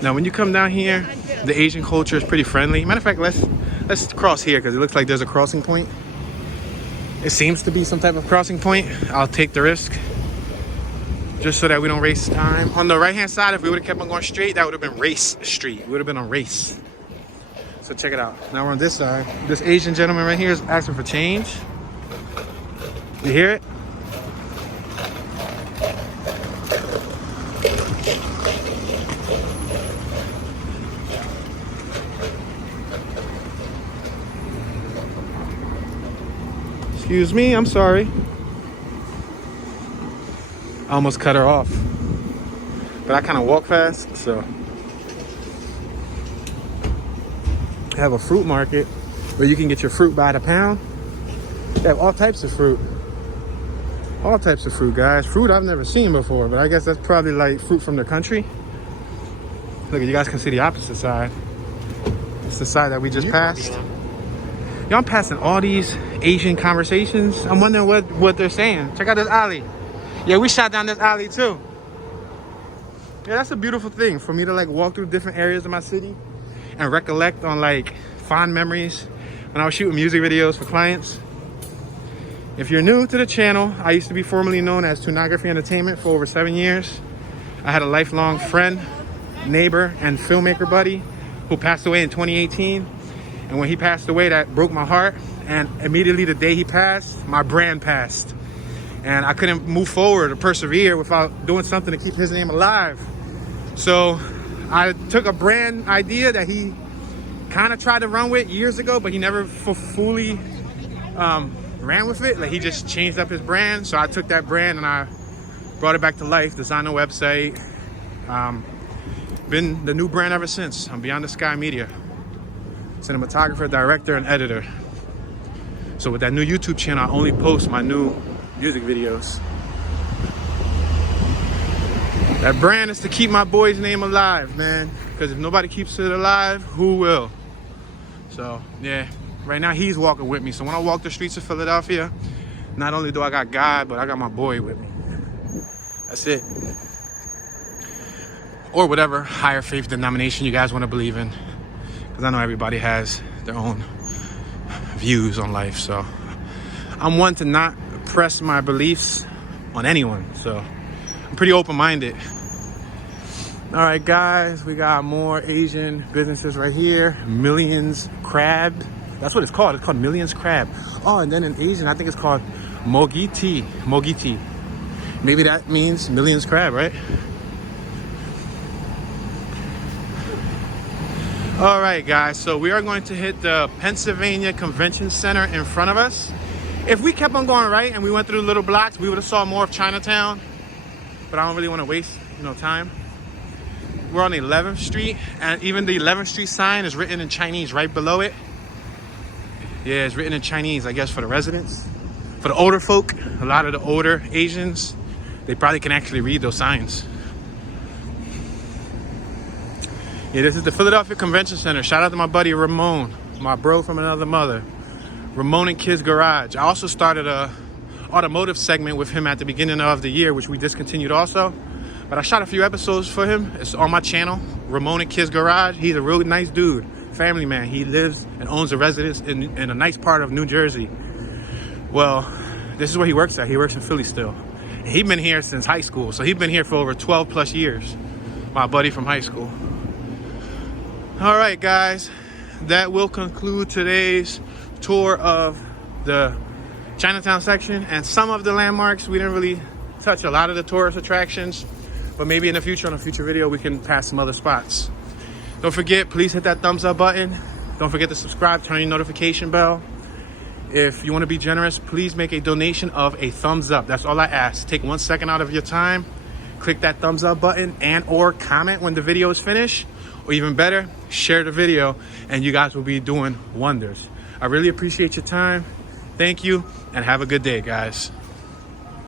Now, when you come down here, the Asian culture is pretty friendly. Matter of fact, let's cross here because it looks like there's a crossing point. It seems to be some type of crossing point. I'll take the risk just so that we don't waste time. On the right-hand side, if we would have kept on going straight, that would have been Race Street. We would have been on Race. So check it out. Now we're on this side. This Asian gentleman right here is asking for change. You hear it? Excuse me, I'm sorry. I almost cut her off. But I kind of walk fast, so. I have a fruit market where you can get your fruit by the pound. They have all types of fruit. All types of fruit, guys. Fruit I've never seen before, but I guess that's probably like fruit from the country. Look, you guys can see the opposite side. It's the side that we just passed. Y'all, I'm passing all these Asian conversations. I'm wondering what they're saying. Check out this alley. Yeah, we shot down this alley too. Yeah, that's a beautiful thing for me to like walk through different areas of my city and recollect on like fond memories when I was shooting music videos for clients. If you're new to the channel, I used to be formerly known as Tunography Entertainment for over 7 years. I had a lifelong friend, neighbor, and filmmaker buddy who passed away in 2018. And when he passed away, that broke my heart. And immediately the day he passed, my brand passed. And I couldn't move forward or persevere without doing something to keep his name alive. So I took a brand idea that he kind of tried to run with years ago, but he never fully ran with it. Like, he just changed up his brand. So I took that brand and I brought it back to life, designed a website. Been the new brand ever since. I'm Beyond the Sky Media. Cinematographer, director, and editor. So with that new YouTube channel, I only post my new music videos. That brand is to keep my boy's name alive, man. Because if nobody keeps it alive, who will? So, yeah. Right now, he's walking with me. So when I walk the streets of Philadelphia, not only do I got God, but I got my boy with me. That's it. Or whatever higher faith denomination you guys want to believe in. Because I know everybody has their own views on life. So I'm one to not press my beliefs on anyone. So I'm pretty open-minded. All right, guys, we got more Asian businesses right here. Millions Crab. That's what it's called. It's called Millions Crab. Oh, and then in Asian, I think it's called Mogi Tea. Mogi Tea. Maybe that means Millions Crab, right? All right, guys, so we are going to hit the Pennsylvania Convention Center in front of us. If we kept on going right and we went through the little blocks, we would have saw more of Chinatown, but I don't really want to waste, time. We're on 11th Street, and even the 11th Street sign is written in Chinese right below it. Yeah, it's written in Chinese, I guess, for the residents. For the older folk, a lot of the older Asians, they probably can actually read those signs. Yeah, this is the Philadelphia Convention Center. Shout out to my buddy Ramon, my bro from another mother. Ramon and Kids Garage. I also started a automotive segment with him at the beginning of the year, which we discontinued also. But I shot a few episodes for him. It's on my channel, Ramon and Kids Garage. He's a really nice dude, family man. He lives and owns a residence in a nice part of New Jersey. Well, this is where he works at. He works in Philly still. And he's been here since high school. So he's been here for over 12 plus years. My buddy from high school. All right, guys, that will conclude today's tour of the Chinatown section and some of the landmarks. We didn't really touch a lot of the tourist attractions, but maybe in the future, on a future video, we can pass some other spots. Don't forget, please hit that thumbs up button. Don't forget to subscribe, turn your notification bell. If you want to be generous, please make a donation of a thumbs up. That's all I ask. Take 1 second out of your time, click that thumbs up button, and or comment when the video is finished, or even better, share the video, and you guys will be doing wonders. I really appreciate your time. Thank you, and have a good day, guys.